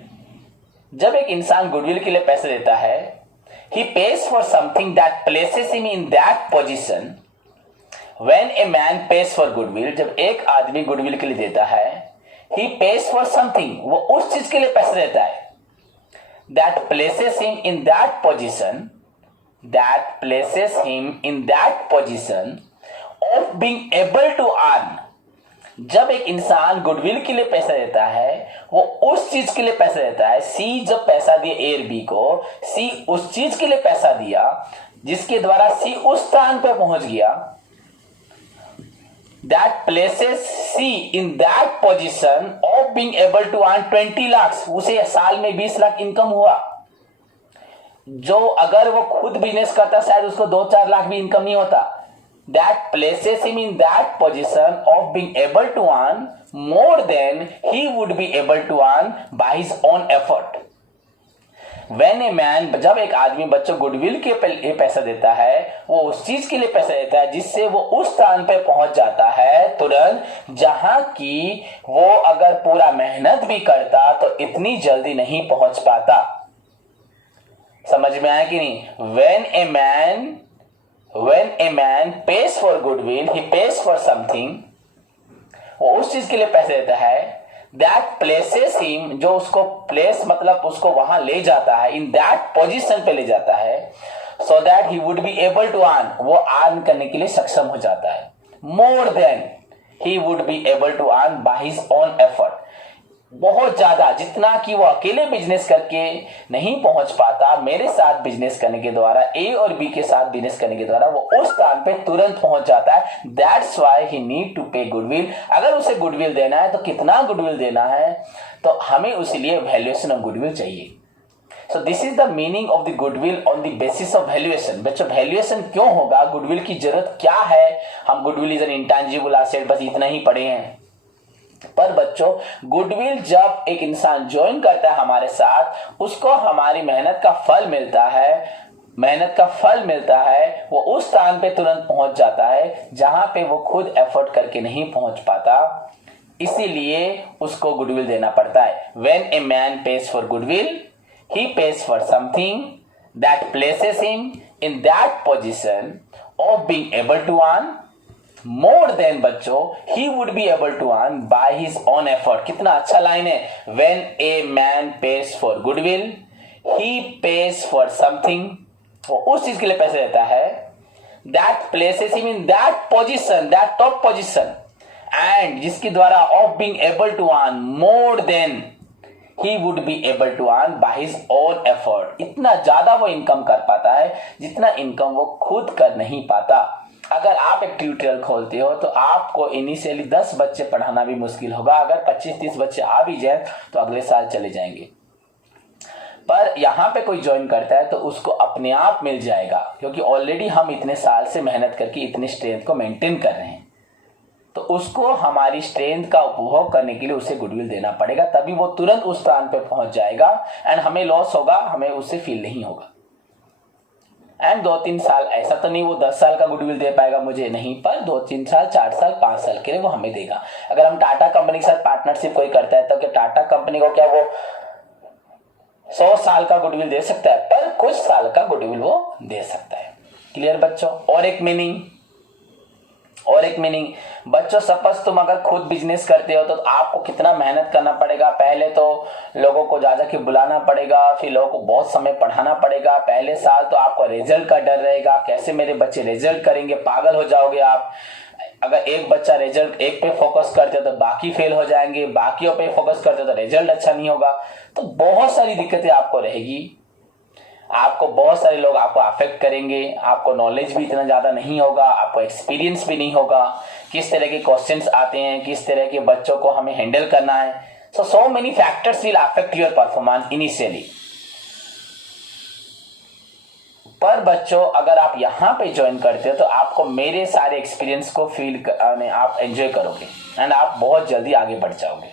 जब एक इंसान गुडविल के लिए पैसे देता है, he pays for something that places him in that position. When a man pays for goodwill, जब एक आदमी गुडविल के लिए देता है, ही पेज फॉर समथिंग, वो उस चीज के लिए पैसे देता है, that places him in that position, that places him in that position of being able to earn। जब एक इंसान गुडविल के लिए पैसा देता है, वो उस चीज के लिए पैसा देता है। सी जब पैसा दिया ए और बी को, सी उस चीज के लिए पैसा दिया जिसके द्वारा सी उस स्थान पे पहुंच गया। that places C in that position of being able to earn 20 lakhs, उसे साल में 20 लाख इनकम हुआ। जो अगर वो खुद बिजनेस करता शायद उसको 2-4 लाख भी इनकम नहीं होता। That places him in that position of being able to earn more than he would be able to earn by his own effort। When a man, जब एक आदमी बच्चों गुडविल के लिए पैसा देता है, वो उस चीज के लिए पैसा देता है जिससे वो उस स्थान पे पहुंच जाता है तुरंत, जहां की वो अगर पूरा मेहनत भी करता तो इतनी जल्दी नहीं पहुंच पाता। समझ में आया कि नहीं? when a man pays for goodwill, he pays for something, वो उस चीज के लिए पैसे देता है, that places him, जो उसको प्लेस मतलब उसको वहां ले जाता है, in that position पे ले जाता है, so that he would be able to earn, वो अर्न करने के लिए सक्षम हो जाता है, more than he would be able to earn by his own effort। बहुत ज्यादा, जितना कि वो अकेले बिजनेस करके नहीं पहुंच पाता, मेरे साथ बिजनेस करने के द्वारा, ए और बी के साथ बिजनेस करने के द्वारा वो उस स्थान पे तुरंत पहुंच जाता है। That's why he need to pay goodwill. अगर उसे गुडविल देना है तो कितना गुडविल देना है, तो हमें उसी लिए वैल्यूएशन ऑफ गुडविल चाहिए। So this is the meaning of the goodwill on the basis of valuation. बच्चों, वैल्यूएशन क्यों होगा, गुडविल की जरूरत क्या है? हम goodwill is an intangible asset बस इतना ही पढ़े हैं, पर बच्चों गुडविल जब एक इंसान ज्वाइन करता है हमारे साथ, उसको हमारी मेहनत का फल मिलता है, वो उस स्थान पे तुरंत पहुंच जाता है जहां पे वो खुद एफर्ट करके नहीं पहुंच पाता, इसीलिए उसको गुडविल देना पड़ता है। When a man pays for goodwill, he pays for something that places him in that position of being able to earn more than बच्चों he would be able to earn by his own effort। कितना अच्छा लाइन है। When a man pays for goodwill, he pays for something, वो उस चीज के लिए पैसे देता है, that places him in that position, that top position, and जिसके द्वारा of being able to earn more than he would be able to earn by his own effort। इतना ज्यादा वो इनकम कर पाता है जितना इनकम वो खुद कर नहीं पाता। अगर आप एक ट्यूटोरियल खोलते हो तो आपको इनिशियली 10 बच्चे पढ़ाना भी मुश्किल होगा। अगर 25-30 बच्चे आ भी जाए तो अगले साल चले जाएंगे, पर यहाँ पे कोई ज्वाइन करता है तो उसको अपने आप मिल जाएगा, क्योंकि ऑलरेडी हम इतने साल से मेहनत करके इतनी स्ट्रेंथ को मेंटेन कर रहे हैं, तो उसको हमारी स्ट्रेंथ का उपभोग करने के लिए उसे गुडविल देना पड़ेगा, तभी वो तुरंत उस स्थान पे पहुंच जाएगा एंड हमें लॉस होगा, हमें उससे फील नहीं होगा। एंड 2-3 साल, ऐसा तो नहीं वो 10 साल का गुडविल दे पाएगा मुझे, नहीं, पर 2-3 साल, 4 साल, 5 साल के लिए वो हमें देगा। अगर हम टाटा कंपनी के साथ पार्टनरशिप कोई करता है तो क्या टाटा कंपनी को क्या वो 100 साल का गुडविल दे सकता है, पर कुछ साल का गुडविल वो दे सकता है। क्लियर बच्चों? और एक मीनिंग बच्चों, सपोज तुम अगर खुद बिजनेस करते हो तो आपको कितना मेहनत करना पड़ेगा। पहले तो लोगों को जा के बुलाना पड़ेगा, फिर लोगों को बहुत समय पढ़ाना पड़ेगा। पहले साल तो आपको रिजल्ट का डर रहेगा, कैसे मेरे बच्चे रिजल्ट करेंगे, पागल हो जाओगे आप। अगर एक बच्चा रिजल्ट एक पे फोकस करते तो बाकी फेल हो जाएंगे, बाकियों पे फोकस करते तो रिजल्ट अच्छा नहीं होगा। तो बहुत सारी दिक्कतें आपको रहेगी, आपको बहुत सारे लोग आपको अफेक्ट करेंगे, आपको नॉलेज भी इतना ज्यादा नहीं होगा, आपको एक्सपीरियंस भी नहीं होगा, किस तरह के क्वेश्चंस आते हैं, किस तरह के बच्चों को हमें हैंडल करना है। So many factors will affect your performance initially. पर बच्चों अगर आप यहां पे ज्वाइन करते हो तो आपको मेरे सारे एक्सपीरियंस को आप एंजॉय करोगे एंड आप बहुत जल्दी आगे बढ़ जाओगे।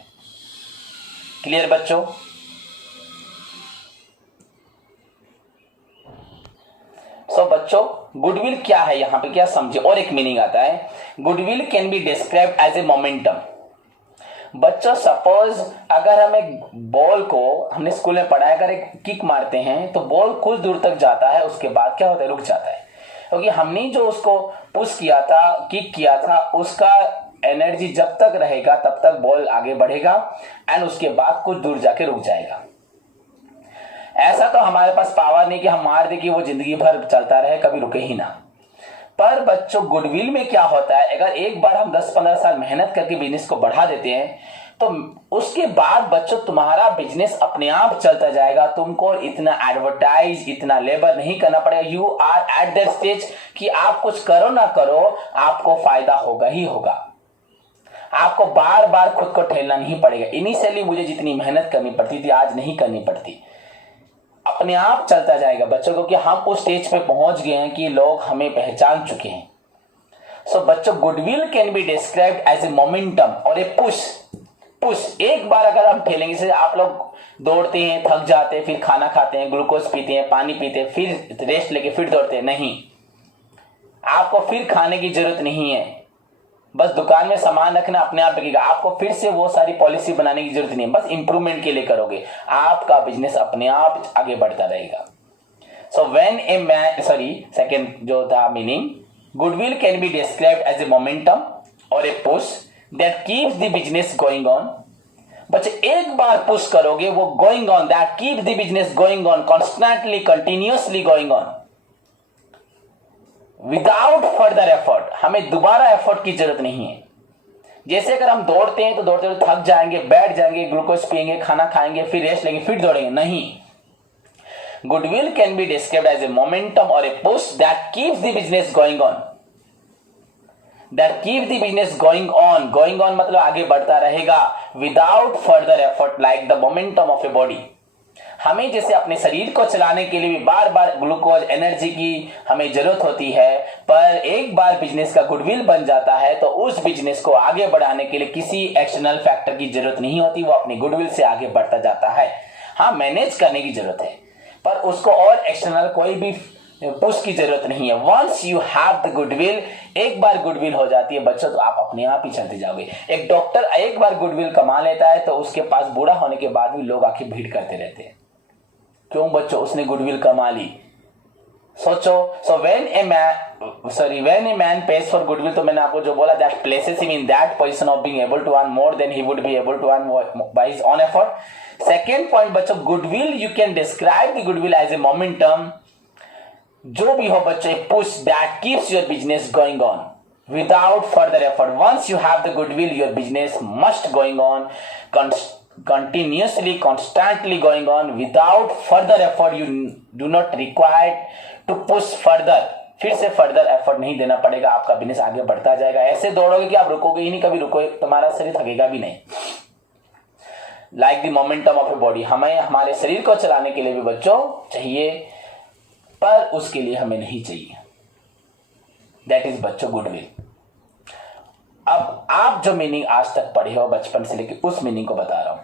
क्लियर बच्चों? बच्चों गुडविल क्या है, यहां पे क्या समझे, और एक मीनिंग आता है, goodwill can be described as a momentum. बच्चों सपोज अगर हम एक बॉल को, हमने स्कूल में पढ़ा है, अगर एक किक मारते हैं तो बॉल कुछ दूर तक जाता है, उसके बाद क्या होता है, रुक जाता है, क्योंकि हमने जो उसको पुश किया था, किक किया था, उसका एनर्जी जब तक रहेगा तब तक बॉल आगे बढ़ेगा एंड उसके बाद कुछ दूर जाके रुक जाएगा। ऐसा तो हमारे पास पावर नहीं कि हम मार दे कि वो जिंदगी भर चलता रहे, कभी रुके ही ना। पर बच्चों गुडविल में क्या होता है, अगर एक बार हम 10-15 साल मेहनत करके बिजनेस को बढ़ा देते हैं तो उसके बाद बच्चों तुम्हारा बिजनेस अपने आप चलता जाएगा, तुमको इतना एडवर्टाइज, इतना लेबर नहीं करना पड़ेगा। You are at that stage कि आप कुछ करो ना करो आपको फायदा होगा ही होगा, आपको बार बार खुद को ठेलना नहीं पड़ेगा। इनिशियली मुझे जितनी मेहनत करनी पड़ती थी आज नहीं करनी पड़ती, अपने आप चलता जाएगा बच्चों, क्योंकि हम उस स्टेज पे पहुंच गए हैं कि लोग हमें पहचान चुके हैं। बच्चों goodwill can be described as a momentum और ए पुश। एक बार अगर हम ठेलेंगे, जैसे आप लोग दौड़ते हैं, थक जाते हैं, फिर खाना खाते हैं, ग्लूकोज पीते हैं, पानी पीते हैं, फिर रेस्ट लेके फिर दौड़ते हैं, नहीं, आपको फिर खाने की जरूरत नहीं है, बस दुकान में सामान रखना अपने आप बिकेगा, आपको फिर से वो सारी पॉलिसी बनाने की जरूरत नहीं है, बस इंप्रूवमेंट के लिए करोगे, आपका बिजनेस अपने आप आगे बढ़ता रहेगा। व्हेन ए मैन, सेकंड जो था meaning, goodwill can be described as a momentum और a push that keeps the business going on. बच्चे एक बार पुश करोगे, वो going on, that keeps the business going on, constantly, continuously going on without further effort. हमें दोबारा एफर्ट की जरूरत नहीं है। जैसे अगर हम दौड़ते हैं तो दौड़ते हुए थक जाएंगे, बैठ जाएंगे, ग्लूकोज पिएंगे, खाना खाएंगे, फिर रेस्ट लेंगे, फिर दौड़ेंगे, नहीं। Goodwill can be described as a momentum और a push that keeps the business going on, that keeps the business going on. Going on मतलब आगे बढ़ता रहेगा without further effort, like the momentum of a body. हमें जैसे अपने शरीर को चलाने के लिए भी बार बार ग्लूकोज, एनर्जी की हमें जरूरत होती है, पर एक बार बिजनेस का गुडविल बन जाता है तो उस बिजनेस को आगे बढ़ाने के लिए किसी एक्सटर्नल फैक्टर की जरूरत नहीं होती, वो अपनी गुडविल से आगे बढ़ता जाता है। हाँ, मैनेज करने की जरूरत है, पर उसको और एक्सटर्नल कोई भी पुश की जरूरत नहीं है। Once you have the goodwill, एक बार गुडविल हो जाती है बच्चों तो आप अपने आप ही चलते जाओगे। एक डॉक्टर एक बार गुडविल कमा लेता है तो उसके पास बूढ़ा होने के बाद भी लोग आके भीड़ करते रहते हैं। क्यों बच्चों? उसने गुडविल कमा ली। सोचो, when a man pays for goodwill, तो मैंने आपको जो बोला, that places him in that position of being able to earn more than he would be able to earn by his own effort. Second point बच्चों, goodwill, you can describe the goodwill as a momentum, जो भी हो बच्चों, push that keeps your business going on without further effort. Once you have the goodwill, your business must going on continuously, constantly going on without further effort. You do not require to push further. फिर से फर्दर एफर्ट नहीं देना पड़ेगा, आपका बिजनेस आगे बढ़ता जाएगा। ऐसे दौड़ोगे कि आप रुकोगे ही नहीं, कभी रुकोगे तुम्हारा शरीर थकेगा भी नहीं। Like the momentum of a body, हमें हमारे शरीर को चलाने के लिए भी बच्चों चाहिए, पर उसके लिए हमें नहीं चाहिए। दैट इज बच्चों गुडविल। अब आप जो मीनिंग आज तक पढ़े हो बचपन से लेकर, उस मीनिंग को बता रहा हूं।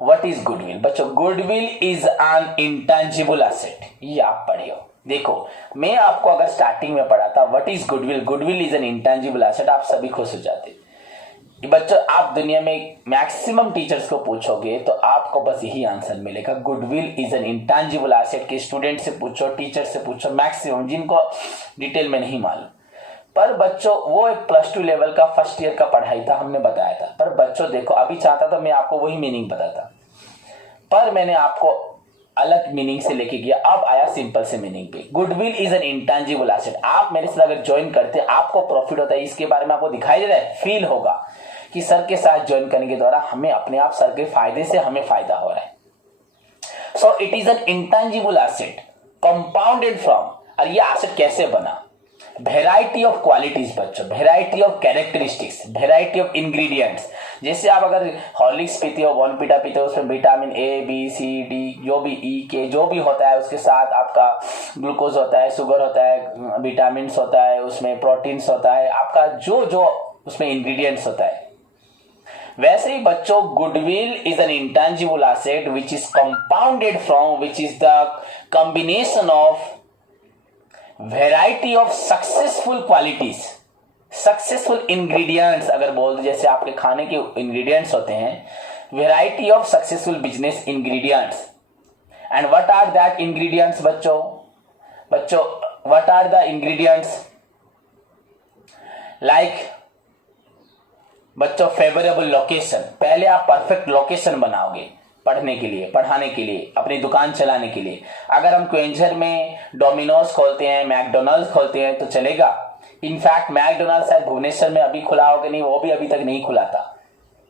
What is goodwill? बच्चों goodwill is an intangible asset, ये आप पढ़े हो। देखो, मैं आपको अगर स्टार्टिंग में पढ़ा था what is goodwill, goodwill is an intangible asset, आप सभी खुश हो जाते। बच्चों आप दुनिया में मैक्सिमम टीचर्स को पूछोगे तो आपको बस यही आंसर मिलेगा, goodwill is an intangible asset. के स्टूडेंट से पूछो, टीचर से पूछो, मैक्सिमम, जिनको डिटेल में नहीं मालूम। पर बच्चों वो एक +2 लेवल का फर्स्ट ईयर का पढ़ाई था, हमने बताया था। पर बच्चों देखो, अभी चाहता तो मैं आपको वही मीनिंग बताता, पर मैंने आपको अलग मीनिंग से लेके गया, अब आया सिंपल से मीनिंग पे। Goodwill is an intangible asset. आप मेरे साथ अगर ज्वाइन करते हैं आपको प्रॉफिट होता है, इसके बारे में आपको दिखाई दे रहा है, फील होगा कि सर के साथ ज्वाइन करने के द्वारा हमें अपने आप सर के फायदे से हमें फायदा हो रहा है। So it is an intangible asset compounded from, और ये एसेट कैसे बना? वेराइटी ऑफ क्वालिटीज बच्चों, variety of characteristics, variety of ingredients. जैसे आप अगर हॉर्लिक्स पीते हो, बॉर्नविटा पीते हो, उसमें vitamin A B C D जो भी ई के जो भी होता है, उसके साथ आपका ग्लूकोज होता है, शुगर होता है, विटामिन होता है, उसमें प्रोटीन्स होता है, आपका जो जो उसमें इंग्रेडिएंट्स होता है। वैसे ही बच्चों goodwill is an intangible asset which is compounded from, which is the combination of variety of successful qualities, successful ingredients अगर बोल दो, जैसे आपके खाने के इंग्रेडिएंट्स होते हैं, variety of successful business ingredients. And what are that ingredients बच्चों? What are the ingredients? Like बच्चों फेवरेबल लोकेशन। पहले आप परफेक्ट लोकेशन बनाओगे पढ़ने के लिए, पढ़ाने के लिए, अपनी दुकान चलाने के लिए। अगर हम क्वेंजर में डोमिनोज खोलते हैं, मैकडोनल्ड्स खोलते हैं तो चलेगा। इनफैक्ट मैकडोनल्ड्स शायद भुवनेश्वर में अभी खुला हो कि नहीं, वो भी अभी तक नहीं खुला था,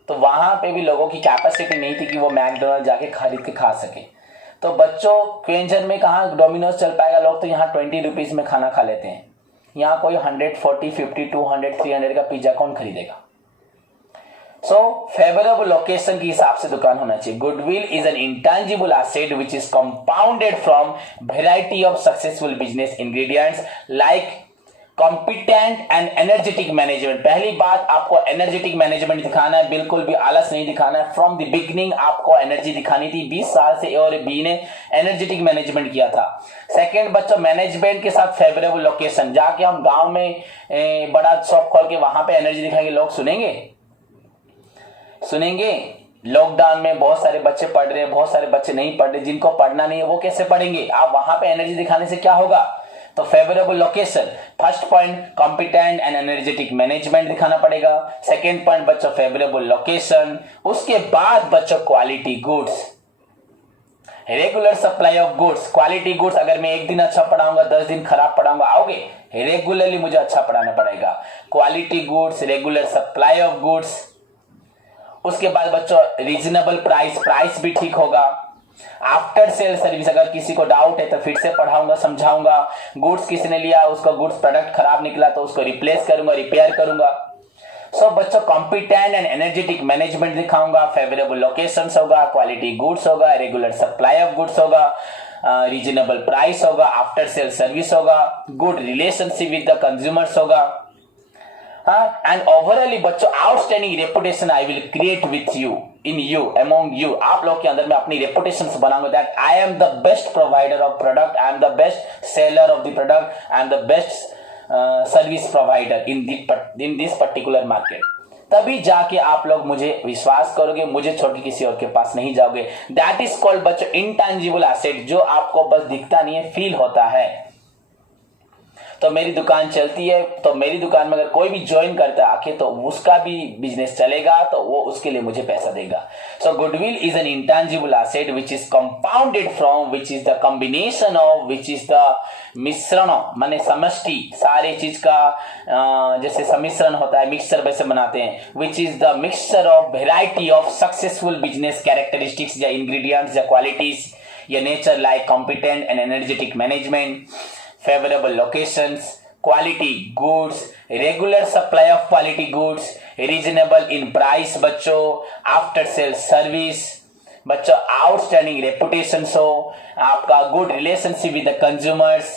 तो वहां पे भी लोगों की कैपेसिटी नहीं थी कि वो मैकडोनल्ड जाके खरीद के खा सके। तो बच्चों क्वेंजर में कहाँ डोमिनोज चल पाएगा? लोग तो यहाँ 20 रुपीज में खाना खा लेते हैं, यहाँ कोई 140, 50, 200, 300 का पिज्जा कौन खरीदेगा? सो फेवरेबल लोकेशन के हिसाब से दुकान होना चाहिए। Goodwill is an intangible asset which is compounded from variety of successful business ingredients like competent and energetic management. पहली बात, आपको एनर्जेटिक मैनेजमेंट दिखाना है, बिल्कुल भी आलस नहीं दिखाना है। फ्रॉम द बिगिनिंग आपको एनर्जी दिखानी थी। 20 साल से ए और बी ने एनर्जेटिक मैनेजमेंट किया था। सेकंड बच्चों, मैनेजमेंट के साथ फेवरेबल लोकेशन। जाके हम गांव में बड़ा शॉप खोल के वहां पे एनर्जी दिखाएंगे, लोग सुनेंगे? लॉकडाउन में बहुत सारे बच्चे पढ़ रहे हैं, बहुत सारे बच्चे नहीं पढ़ रहे। जिनको पढ़ना नहीं है वो कैसे पढ़ेंगे? आप वहां पे एनर्जी दिखाने से क्या होगा? तो favourable location, first point competent and energetic management दिखाना पड़ेगा। सेकेंड पॉइंट बच्चों फेवरेबल लोकेशन। उसके बाद बच्चों quality goods, regular supply of goods. Quality goods, अगर मैं एक दिन अच्छा पढ़ाऊंगा 10 दिन खराब पढ़ाऊंगा, आओगे? रेगुलरली मुझे अच्छा पढ़ाना पड़ेगा। Quality goods, regular supply of goods. उसके बाद बच्चों रीजनेबल प्राइस, प्राइस भी ठीक होगा। आफ्टर सेल सर्विस, अगर किसी को डाउट है तो फिर से पढ़ाऊंगा, समझाऊंगा। गुड्स किसने लिया, उसका गुड्स प्रोडक्ट खराब निकला तो उसको रिप्लेस करूंगा, रिपेयर करूंगा। सो बच्चों कॉम्पिटेंट एंड एनर्जेटिक मैनेजमेंट दिखाऊंगा, फेवरेबल लोकेशंस होगा, क्वालिटी गुड्स होगा, रेगुलर सप्लाई ऑफ गुड्स होगा, रीजनेबल प्राइस होगा, आफ्टर सेल सर्विस होगा, good relationship with the consumers होगा। एंड ओवरऑली बच्चों outstanding reputation I will create with you, in you, among you. आप लोग के अंदर मैं अपनी रेपुटेशन बनाऊंगा that I am the best provider of product, I am the best seller of the product, I am the best service provider in this particular market. तभी जाके आप लोग मुझे विश्वास करोगे, मुझे छोड़ के किसी और के पास नहीं जाओगे। दैट इज कॉल्ड बच्चों इंटेंजिबल एसेट, जो आपको बस दिखता नहीं है, फील होता है। तो मेरी दुकान चलती है, तो मेरी दुकान में अगर कोई भी ज्वाइन करता है आके, तो उसका भी बिजनेस चलेगा, तो वो उसके लिए मुझे पैसा देगा। So goodwill is an intangible asset which is compounded from, which is the combination of, which is the मिश्रण, माने समष्टि सारे चीज का, जैसे सम्मिश्रण होता है, मिक्सचर वैसे बनाते हैं, विच is the mixture of variety of successful business characteristics या इंग्रेडिएंट्स या क्वालिटीज या nature like competent and energetic management, favorable locations, quality goods, regular supply of quality goods, reasonable in price बच्चों, after sales service बच्चों, outstanding reputations हो, आपका good relationship with the consumers,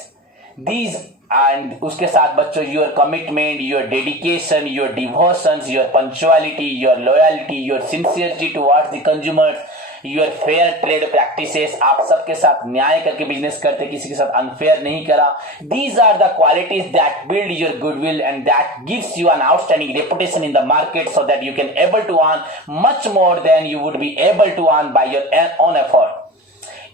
these and उसके साथ बच्चों your commitment, your dedication, your devotions, your punctuality, your loyalty, your sincerity towards the consumers, your fair trade practices, आप सबके साथ न्याय करके बिजनेस करते, किसी के साथ अनफेयर नहीं करा। These are the qualities that build your goodwill and that gives you an outstanding reputation in the market, so that you can able to earn much more than you would be able to earn by your own effort.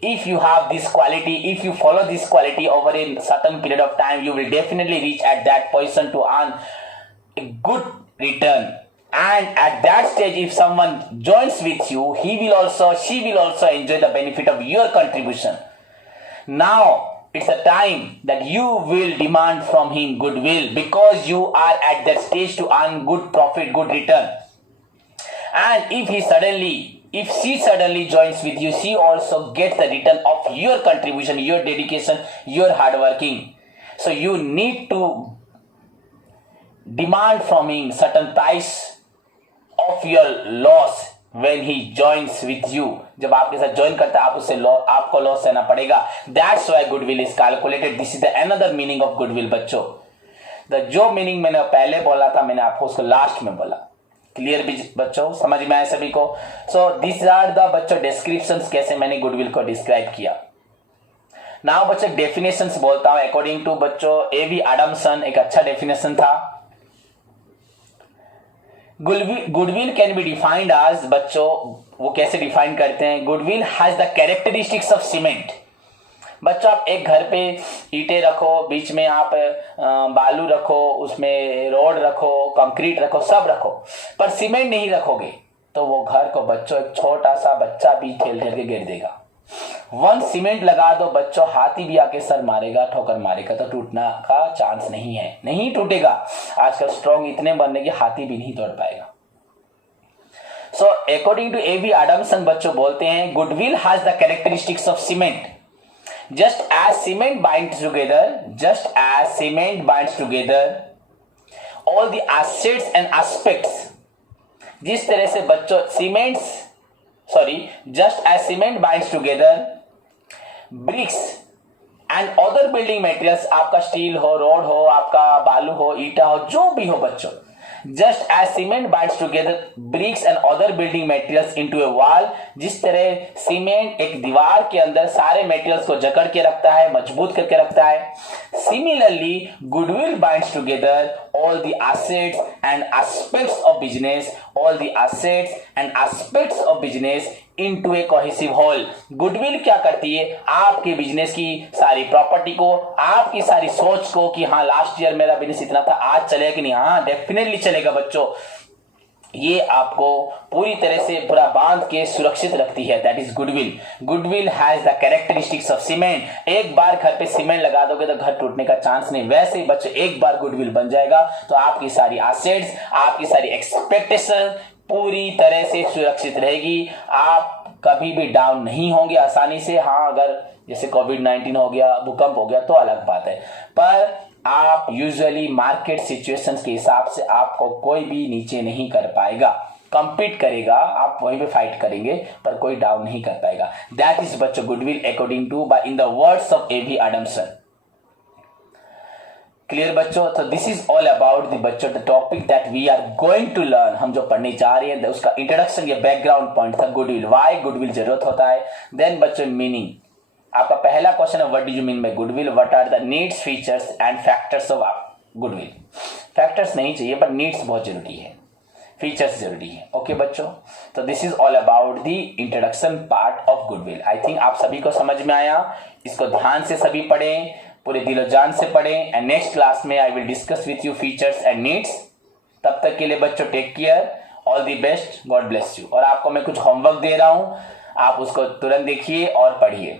If you have this quality, if you follow this quality over a certain period of time, you will definitely reach at that position to earn a good return And at that stage, if someone joins with you, she will also enjoy the benefit of your contribution. Now it's a time that you will demand from him goodwill, because you are at that stage to earn good profit, good return. And if she suddenly joins with you, she also gets the return of your contribution, your dedication, your hard working. So you need to demand from him certain price of your loss when he joins with you. जब आपके साथ ज्वाइन करता है, आप उससे आपको लॉस सहना पड़ेगा. That's why goodwill is calculated. This is the another meaning of goodwill बच्चों. जो मीनिंग मैंने पहले बोला था, मैंने आपको उसको लास्ट में बोला. क्लियर भी बच्चों, समझ में आया सभी को? सो दिस आर द बच्चों डिस्क्रिप्शंस, कैसे मैंने गुडविल को डिस्क्राइब किया. नाउ बच्चों डेफिनेशंस बोलता हूं. अकॉर्डिंग टू बच्चों एवी एडमसन, एक अच्छा डेफिनेशन था. Goodwill can be defined as, बच्चों वो कैसे डिफाइन करते हैं? Goodwill has the characteristics of cement. बच्चों आप एक घर पे ईंटें रखो, बीच में आप बालू रखो, उसमें रोड रखो, कंक्रीट रखो, सब रखो, पर सीमेंट नहीं रखोगे तो वो घर को बच्चों एक छोटा सा बच्चा भी ठेल ठेल के गिर देगा. वन सीमेंट लगा दो बच्चों, हाथी भी आके सर मारेगा, ठोकर मारेगा, तो टूटना का चांस नहीं है, नहीं टूटेगा. आजकल स्ट्रॉन्ग इतने बनने की हाथी भी नहीं तोड़ पाएगा. So according to A V Adamson बच्चों बोलते हैं goodwill has the characteristics of cement. Just as cement binds together all the assets and aspects, जिस तरह से बच्चों just as cement binds together bricks and other building materials, आपका स्टील हो, रोड हो, आपका बालू हो, ईटा हो, जो भी हो बच्चों, just as cement binds together bricks and other building materials into a wall, जिस तरह सीमेंट एक दीवार के अंदर सारे मटेरियल्स को जकड़ के रखता है, मजबूत करके रखता है, similarly goodwill binds together all the assets and aspects of business into a cohesive whole. Goodwill क्या करती है? आपके बिजनेस की सारी प्रॉपर्टी को, आपकी सारी सोच को कि हाँ लास्ट ईयर मेरा बिजनेस इतना था, आज चलेगा कि नहीं? हाँ डेफिनेटली चलेगा बच्चों. ये आपको पूरी तरह से पूरा बांध के सुरक्षित रखती है. That is goodwill. Goodwill has the characteristics of cement. एक बार घर पे सीमेंट लगा दोगे तो घर टूटने का चांस नहीं. वैसे ही बच्चों एक बार गुडविल बन जाएगा तो आपकी सारी एसेट्स, आपकी सारी एक्सपेक्टेशन पूरी तरह से सुरक्षित रहेगी. आप कभी भी डाउन नहीं होंगे आसानी से. हाँ अगर जैसे कोविड-19 हो गया, भूकंप हो गया तो अलग बात है, पर आप यूजुअली मार्केट सिचुएशंस के हिसाब से आपको कोई भी नीचे नहीं कर पाएगा. कंपीट करेगा, आप वहीं पे फाइट करेंगे, पर कोई डाउन नहीं कर पाएगा. दैट इज बच्चों goodwill according to by in the words of A V Adamson. Clear बच्चों? तो this is all about the बच्चों the topic that we are going to learn. हम जो पढ़ने जा रहे हैं उसका इंट्रोडक्शन या बैकग्राउंड पॉइंट था गुडविल. वाई गुडविल जरूरत होता है. देन बच्चों मीनिंग. आपका पहला क्वेश्चन है what do you mean by goodwill? What are the needs, features and factors of goodwill? Factors नहीं चाहिए पर नीड्स बहुत जरूरी है, फीचर्स जरूरी है. ओके बच्चों, तो this is all about the introduction part of goodwill. I think आप सभी को समझ में आया. इसको ध्यान से सभी पढ़ें, पूरे दिलो जान से पढ़ें. एंड नेक्स्ट क्लास में I will discuss with you features and needs. तब तक के लिए बच्चों take care, all the best, God bless you. और आपको मैं कुछ होमवर्क दे रहा हूं, आप उसको तुरंत देखिए और पढ़िए.